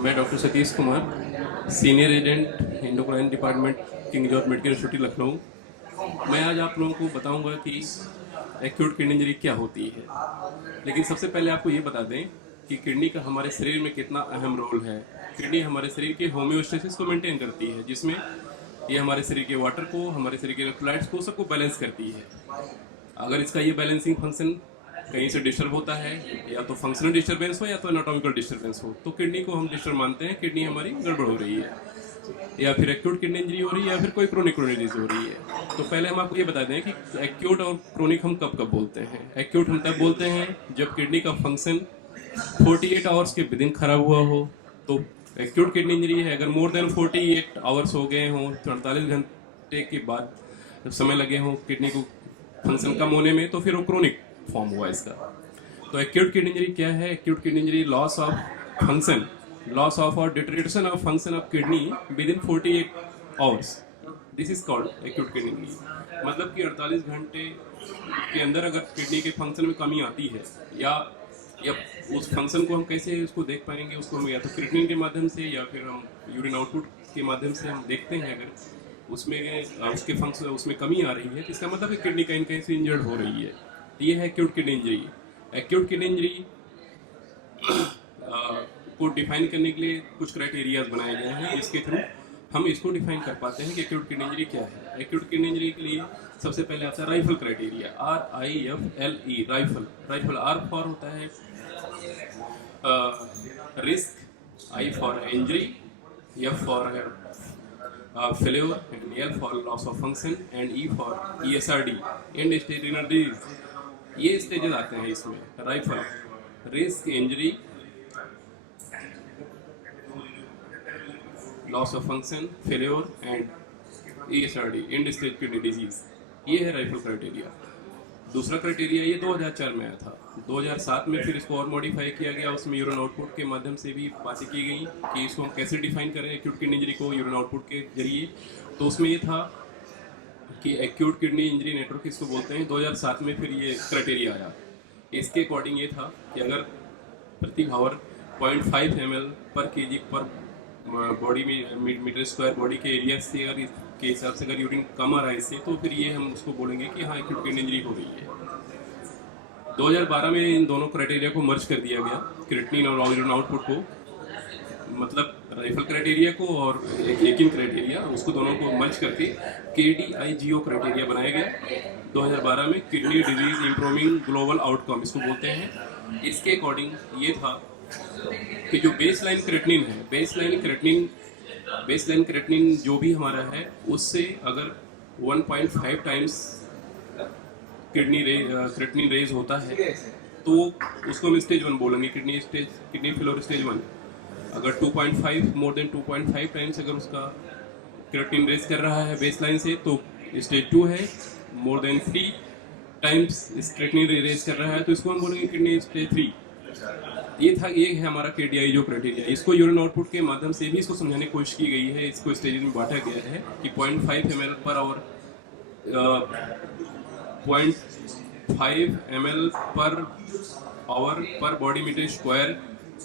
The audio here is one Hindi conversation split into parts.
मैं doctor Satish Kumar, senior resident endocrine department king George medical university Lucknow. मैं आज आप लोगों को बताऊंगा कि एक्यूट किडनी इंजरी क्या होती है। लेकिन सबसे पहले आपको ये बता दें कि किडनी का हमारे शरीर में कितना अहम रोल है। किडनी हमारे शरीर के होम्योस्टेसिस को मेंटेन करती है, जिसमें ये हमारे शरीर के वाटर को, हमारे शरीर के इलेक्ट्रोलाइट्स को, सबको बैलेंस करती है। अगर इसका ये बैलेंसिंग फंक्शन कहीं से डिस्टर्ब होता है, या तो फंक्शनल डिस्टर्बेंस हो या तो एनाटॉमिकल डिस्टर्बेंस हो, तो किडनी को हम डिस्टर्ब मानते हैं, किडनी हमारी गड़बड़ हो रही है, या फिर एक्यूट किडनी इंजरी हो रही है, या फिर कोई क्रोनिक किडनी डिजीज हो रही है। तो पहले हम आपको ये बता दें कि एक्यूट और क्रोनिक हम कब कब बोलते हैं। एक्यूट हम तब बोलते हैं जब किडनी का फंक्शन 48 आवर्स के विदिन खराब हुआ हो, तो एक्यूट किडनी इंजरी है। अगर मोर देन 48 आवर्स हो गए हों, 48 घंटे के बाद समय लगे हों किडनी को फंक्शन कम होने में, तो फिर वो क्रोनिक फॉर्म हुआ इसका। तो एक्यूट किडनी इंजरी क्या है? Acute kidney injury loss of function, loss of और deterioration of function of kidney within 48 hours, this is called acute kidney injury. मतलब कि 48 घंटे के अंदर अगर किडनी के फंक्शन में कमी आती है, या उस फंक्शन को हम कैसे उसको देख पाएंगे, उसको हम या तो क्रिएटिनिन के माध्यम से या फिर हम यूरिन आउटपुट के माध्यम से हम देखते हैं। अगर उसमें उसके फंक्शन उसमें कमी आ रही है, तो इसका मतलब कि किडनी कहीं कहीं से इंजर्ड हो रही है। ये है acute kidney injury. Acute kidney injury को डिफाइन करने के लिए कुछ क्राइटेरियाज बनाए गए हैं, जिसके थ्रू हम इसको डिफाइन कर पाते हैं कि एक्यूट किडनी इंजरी क्या है। एक्यूट किडनी इंजरी के लिए सबसे पहले आता है rifle criteria, RIFLE, rifle. Rifle R for होता है risk, I for injury, F for failure, and L for loss of function, and E for ESRD, end stage renal disease। ये स्टेजेस आते हैं इसमें। Rifle, risk, injury, loss of function, failure and ESRD, and stage kidney disease. ये है राइफल क्राइटेरिया। दूसरा क्राइटेरिया ये 2004 में आया था। 2007 में फिर इसको और मॉडिफाई किया गया, उसमें यूरिन आउटपुट के माध्यम से भी बातें की गई कि इसको हम कैसे डिफाइन करें एक्यूट किडनी इंजरी को यूरिन आउटपुट के जरिए। तो उसमें ये था कि एक्यूट किडनी इंजरी नेटवर्क इसको बोलते हैं। 2007 में फिर ये क्राइटेरिया आया। इसके अकॉर्डिंग ये था कि अगर प्रति आवर 0.5 ml पर केजी पर बॉडी में मीटर स्क्वायर बॉडी के एरिया से अगर के हिसाब से अगर यूरिन कम आ रहा है इससे, तो फिर ये हम उसको बोलेंगे कि हाँ एक्यूट किडनी इंजरी हो रही है। 2012 में इन दोनों क्राइटेरिया को मर्ज कर दिया गया, क्रिएटिनिन और यूरिन आउटपुट को, मतलब राइफल क्राइटेरिया को और एक क्राइटेरिया, उसको दोनों को मर्ज करके KDIGO क्राइटेरिया बनाया गया 2012 में, kidney disease improving global outcome इसको बोलते हैं। इसके अकॉर्डिंग ये था कि जो बेसलाइन क्रिएटिनिन है, बेसलाइन क्रिएटिनिन जो भी हमारा है, उससे अगर 1.5 टाइम्स क्रिएटिनिन रेज होता है, तो उसको हम स्टेज 1 बोलेंगे, किडनी फेल्योर स्टेज 1। अगर 2.5 मोर देन 2.5 टाइम्स अगर उसका क्रिएटिनिन रेज कर रहा है बेसलाइन से, तो स्टेज 2 है। More than 3 times creatinine raise कर रहा है, तो इसको हम बोलेंगे किडनी स्टेज 3। ये है हमारा KDIGO क्राइटेरिया। इसको यूरिन आउटपुट के माध्यम से भी इसको समझाने की कोशिश की गई है। इसको स्टेज में बांटा गया है कि 0.5 ml per hour, 0.5 ml per hour पर बॉडी मीटर स्क्वायर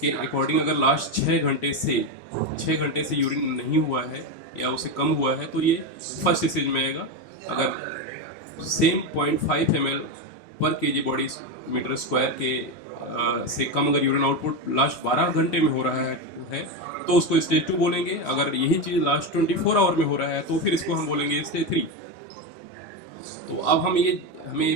के अकॉर्डिंग अगर लास्ट 6 घंटे से यूरिन नहीं हुआ है या उसे कम हुआ है, तो ये फर्स्ट स्टेज में आएगा। अगर सेम 0.5 ml पर केजी बॉडी मीटर स्क्वायर के से कम अगर यूरिन आउटपुट लास्ट 12 घंटे में हो रहा है, तो उसको स्टेज 2 बोलेंगे। अगर यही चीज़ लास्ट 24 आवर में हो रहा है, तो फिर इसको हम बोलेंगे स्टेज 3। तो अब हमें ये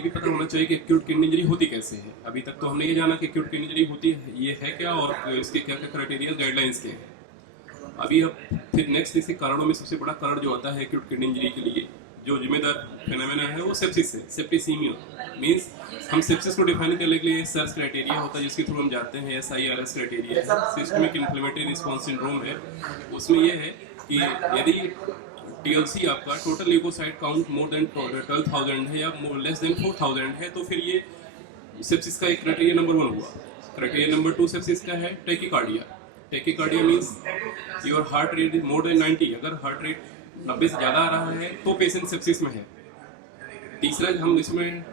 भी पता होना चाहिए कि एक्यूट किडनी इंजरी होती कैसे है। अभी तक तो हमने ये जाना कि एक्यूट किडनी इंजरी होती है, ये है क्या और इसके क्या क्या क्राइटेरिया गाइडलाइंस के हैं। अभी अब फिर नेक्स्ट इसके कारणों में सबसे बड़ा कारण जो आता है एक्यूट किडनी इंजरी के लिए जो जिम्मेदार फिनोमेना है, वो सेप्सिस है। सेप्टिसीमिया मीन्स हम सेप्सिस को डिफाइन करने के लिए सर्च क्राइटेरिया होता है, जिसके थ्रू हम जाते हैं SIRS क्राइटेरिया है, सिस्टमिक इन्फ्लेमेटरी रिस्पॉन्स सिंड्रोम है। उसमें यह है कि यदि TLC आपका total leucocyte count more than 12,000 है या लेस देन 4,000 है, तो फिर ये सेप्सिस का एक क्राइटेरिया नंबर 1 हुआ। क्राइटेरिया नंबर 2 सेप्सिस का है tachycardia. Tachycardia means your heart rate is more than 90। अगर हार्ट रेट 90 से ज़्यादा आ रहा है तो पेशेंट सेप्सिस में है। तीसरा हम इसमें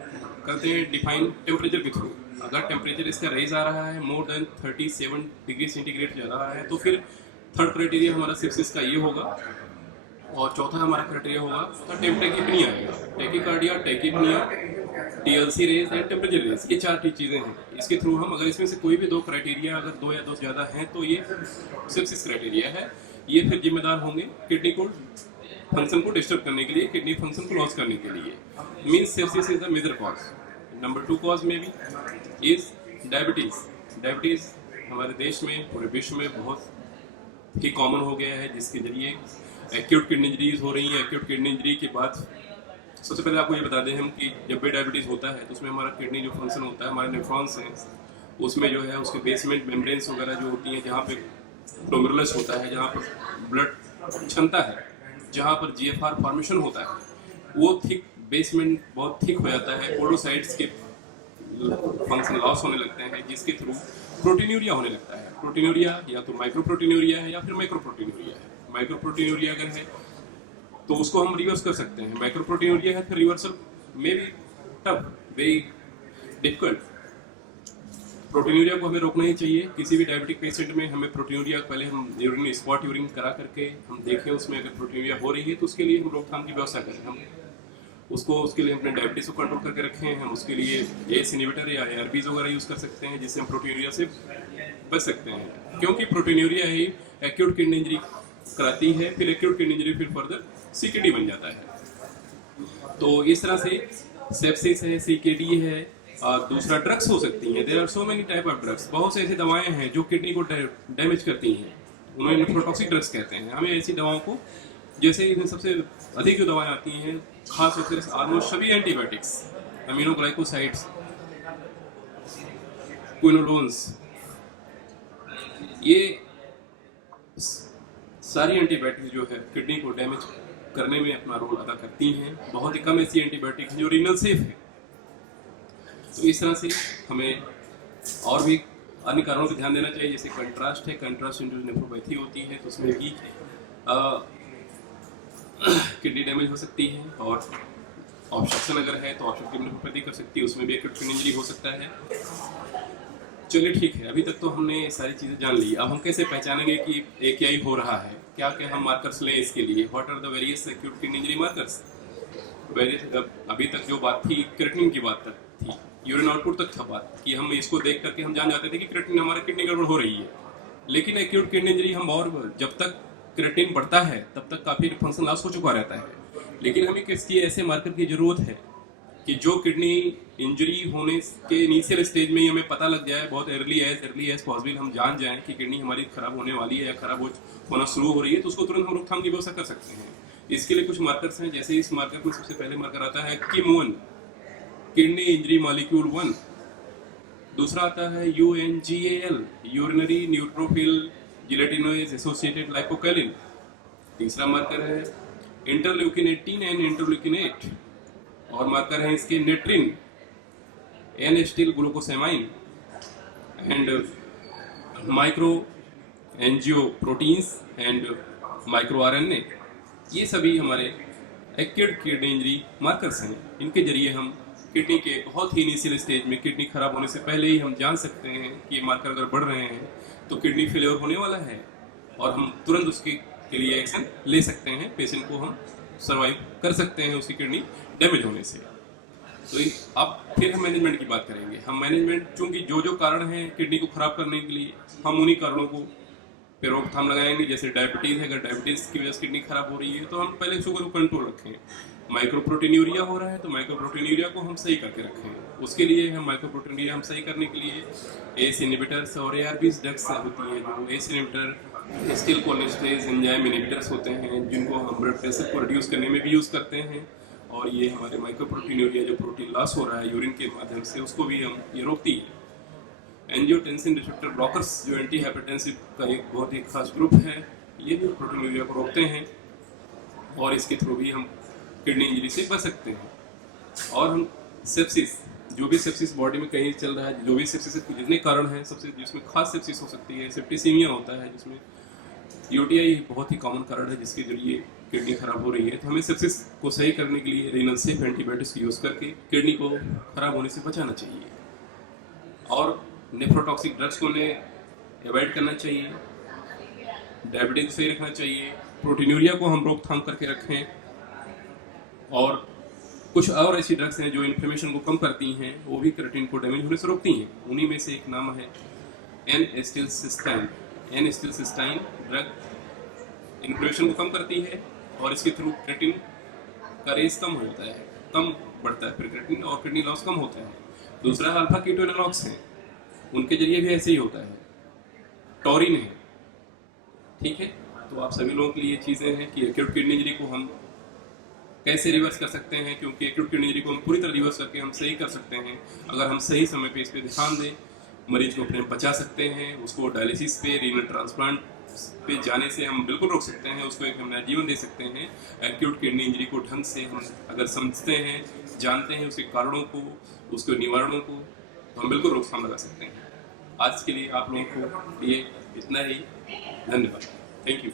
करते हैं डिफाइन टेम्परेचर के थ्रू। अगर टेम्परेचर इसका रेज आ रहा है मोर देन 37 डिग्री सेंटीग्रेड जा रहा है तो फिर थर्ड क्राइटेरिया हमारा सेप्सिस का ये होगा। और चौथा हमारा क्राइटेरिया होगा टेकिपनिया आएगा, tachycardia, tachypnoea, TLC raise and temperature raise, ये 4 चीज़ें हैं। इसके थ्रू हम अगर इसमें से कोई भी 2 क्राइटेरिया, अगर 2 या 2 से ज़्यादा हैं तो ये सेप्सिस क्राइटेरिया है। ये फिर जिम्मेदार होंगे किडनी को फंक्शन को डिस्टर्ब करने के लिए, किडनी फंक्शन को लॉस करने के लिए। Means sepsis is the major cause. Number 2 cause में भी इज डायबिटीज़। डायबिटीज़ हमारे देश में, पूरे विश्व में बहुत ही कॉमन हो गया है, जिसके जरिए एक्यूट किडनी इंजरीज हो रही हैं। एक्यूट किडनी इंजरी के बाद सबसे पहले आपको ये बता दें हम कि जब भी डायबिटीज़ होता है तो उसमें हमारा किडनी जो फंक्शन होता है, हमारे नेफ्रॉन्स हैं, उसमें जो है उसके बेसमेंट मेम्ब्रेन्स वगैरह जो होती हैं, जहाँ पे ग्लोमेरुलस होता है, जहाँ पर ब्लड क्षमता है, जहाँ पर जीएफआर फॉर्मेशन होता है, वो थिक बेसमेंट बहुत थिक हो जाता है, पोडोसाइट्स के फंक्शन लॉस होने लगते हैं, जिसके थ्रू प्रोटीन्यूरिया होने लगता है। प्रोटीन्यूरिया या तो माइक्रोप्रोटीन्यूरिया है या फिर माइक्रोप्रोटीन्यूरिया है। माइक्रोप्रोटीन्यूरिया अगर है तो उसको हम रिवर्स कर सकते हैं। माइक्रोप्रोटीन्यूरिया है फिर रिवर्सल में भी टफ, वेरी डिफिकल्ट। प्रोटीन्यूरिया को हमें रोकना ही चाहिए। किसी भी डायबिटिक पेशेंट में हमें प्रोटीन्यूरिया पहले हम यूरिन स्पॉट यूरिन करा करके हम देखें उसमें अगर प्रोटीन्यूरिया हो रही है तो उसके लिए हम रोकथाम की व्यवस्था करें। हम उसको उसके लिए अपने डायबिटीज़ को कंट्रोल करके रखें। हम उसके लिए एस इनहिबिटर या एआरबीज वगैरह यूज़ कर सकते हैं, जिससे हम प्रोटीन्यूरिया से बच सकते हैं। क्योंकि प्रोटीन्यूरिया ही एक्यूट किडनी इंजरी कराती है, फिर एक्यूट किडनी इंजरी फिर फर्दर सीकेडी बन जाता है। तो इस तरह से सेप्सिस है, सीकेडी है, दूसरा ड्रग्स हो सकती हैं। There are so many type of drugs. बहुत से ऐसी दवाएं हैं जो किडनी को डैमेज करती हैं, उन्हें नेफ्रोटॉक्सिक ड्रग्स कहते हैं। हमें ऐसी दवाओं को, जैसे इनमें सबसे अधिक जो दवाएं आती हैं, खास तौर से ऑलमोस्ट सभी एंटीबायोटिक्स, अमीनोग्लाइकोसाइड्स, क्विनोलोन्स, ये सारी एंटीबायोटिक्स जो है किडनी को डैमेज करने में अपना रोल अदा करती हैं। बहुत ही कम ऐसी एंटीबायोटिक हैं जो रीनल सेफ है। तो इस तरह से हमें और भी अन्य कारणों पर ध्यान देना चाहिए, जैसे कंट्रास्ट है। कंट्रास्ट इंड्यूस्ड नेफ्रोपैथी होती है तो उसमें भी किडनी डैमेज हो सकती है। और ऑब्स्ट्रक्शन अगर है तो ऑब्स्ट्रक्टिव नेफ्रोपैथी कर सकती है, उसमें भी एक्यूट किडनी इंजरी हो सकता है। चलिए ठीक है, अभी तक तो हमने सारी चीज़ें जान ली। अब हम कैसे पहचानेंगे कि AKI हो रहा है, क्या क्या हम मार्कर्स लें इसके लिए। What are the various acute kidney injury markers. अभी तक जो बात थी क्रिएटिनिन की बात तक थी, यूरिन आउटपुट तक था बात कि हम इसको देख करके हम जान जाते थे कि क्रिएटिनिन हमारे किडनी गड़बड़ हो रही है। लेकिन एक्यूट किडनी इंजरी हम, और जब तक क्रिएटिनिन बढ़ता है तब तक काफ़ी फंक्शन लॉस हो चुका रहता है। लेकिन हमें किसकी ऐसे मार्कर की ज़रूरत है कि जो किडनी इंजरी होने के इनिशियल स्टेज में ही हमें पता लग जाए, बहुत अर्ली एज पॉसिबल हम जान जाएं कि किडनी हमारी खराब होने वाली है या खराब होना शुरू हो रही है, तो उसको तुरंत हम रोकथाम की व्यवस्था कर सकते हैं। इसके लिए कुछ मार्कर्स हैं, जैसे इस मार्कर में सबसे पहले मार्कर आता है KIM-1, किडनी इंजरी मॉलिक्यूल 1। दूसरा आता है UNGAL, यूरिनरी न्यूट्रोफिल जिलेटिनोज एसोसिएटेड लाइपोकैलिन। तीसरा मार्कर है इंटरल्यूकिन 18 एंड इंटरल्यूकिन 8। और मार्कर है इसके netrin, N acetyl glucosamine and micro angioproteins and micro RNA। ये सभी हमारे एक्यूट किडनी इंजरी मार्कर्स हैं। इनके जरिए हम किडनी के बहुत ही इनिशियल स्टेज में, किडनी खराब होने से पहले ही हम जान सकते हैं कि ये मार्कर अगर बढ़ रहे हैं तो किडनी फेलियर होने वाला है, और हम तुरंत उसके के लिए एक्शन ले सकते हैं। पेशेंट को हम सर्वाइव कर सकते हैं उसकी किडनी डैमेज होने से। तो अब फिर हम मैनेजमेंट की बात करेंगे। हम मैनेजमेंट, चूँकि जो जो कारण हैं किडनी को खराब करने के लिए, हम उन्हीं कारणों को पे रोकथाम लगाएंगे। जैसे डायबिटीज़ है, अगर डायबिटीज़ की वजह से किडनी खराब हो रही है तो हम पहले शुगर को कंट्रोल रखें। माइक्रोप्रोटीन्यूरिया हो रहा है तो माइक्रोप्रोटीन्यूरिया को हम सही करके रखें। उसके लिए हम माइक्रोप्रोटीन्यूरिया हम सही करने के लिए एस इनहिबिटर्स और ARBs ड्रग्स होती हैं। जो एस इनहिबिटर स्टील कोलेस्ट्रेज एंजाइम इनहिबिटर्स होते हैं, जिनको हम ब्लड प्रेशर को रिड्यूस करने में भी यूज़ करते हैं। और ये हमारे माइक्रोप्रोटीन्यूरिया जो प्रोटीन लॉस हो रहा है यूरिन के माध्यम से, उसको भी हम ये रोकती है। एंजियोटेंसिन रिसेप्टर ब्लॉकर्स जो एंटी हाइपरटेंसिव का एक बहुत ही खास ग्रुप है, ये भी प्रोटीन्यूरिया को रोकते हैं, और इसके थ्रू भी हम किडनी इंजरी से बच सकते हैं। और हम सेप्सिस, जो भी सेप्सिस बॉडी में कहीं चल रहा है, जो भी सेप्सिस के जितने कारण हैं, सबसे जिसमें खास सेप्सिस हो सकती है, सेप्टिसीमिया होता है, जिसमें UTI बहुत ही कॉमन कारण है जिसके जरिए किडनी खराब हो रही है। तो हमें सेप्सिस को सही करने के लिए रीनल सेफ एंटीबायोटिक्स यूज़ करके किडनी को खराब होने से बचाना चाहिए। और नेफ्रोटॉक्सिक ड्रग्स को उन्हें अवॉइड करना चाहिए, डायबिटीज से रखना चाहिए, प्रोटीनूरिया को हम रोकथाम करके रखें, और कुछ और ऐसी ड्रग्स हैं जो इन्फ्लेमेशन को कम करती हैं, वो भी केराटिन को डैमेज होने से रोकती हैं। उन्हीं में से एक नाम है एन-एसिटिलसिस्टाइन। एन-एसिटिलसिस्टाइन ड्रग इन्फ्लेमेशन को कम करती है और इसके थ्रू केराटिन का रेस कम होता है, कम बढ़ता है फिर केराटिन, और किडनी लॉस कम होता है। दूसरा अल्फा कीटोएनालॉग्स हैं, उनके जरिए भी ऐसे ही होता है। टॉरिन है, ठीक है। तो आप सभी लोगों के लिए ये चीज़ें हैं कि एक्यूट किडनी इंजरी को हम कैसे रिवर्स कर सकते हैं, क्योंकि एक्यूट किडनी इंजरी को हम पूरी तरह रिवर्स करके हम सही कर सकते हैं अगर हम सही समय पे इस पर ध्यान दें। मरीज को अपने बचा सकते हैं, उसको डायलिसिस पे, रीनल ट्रांसप्लांट पे जाने से हम बिल्कुल रोक सकते हैं, उसको एक नया जीवन दे सकते हैं। एक्यूट किडनी इंजरी को ढंग से हम अगर समझते हैं, जानते हैं उसके कारणों को, उसके निवारणों को, तो हम बिल्कुल रोकथाम लगा सकते हैं। आज के लिए आप लोगों को ये इतना ही, धन्यवाद, थैंक यू।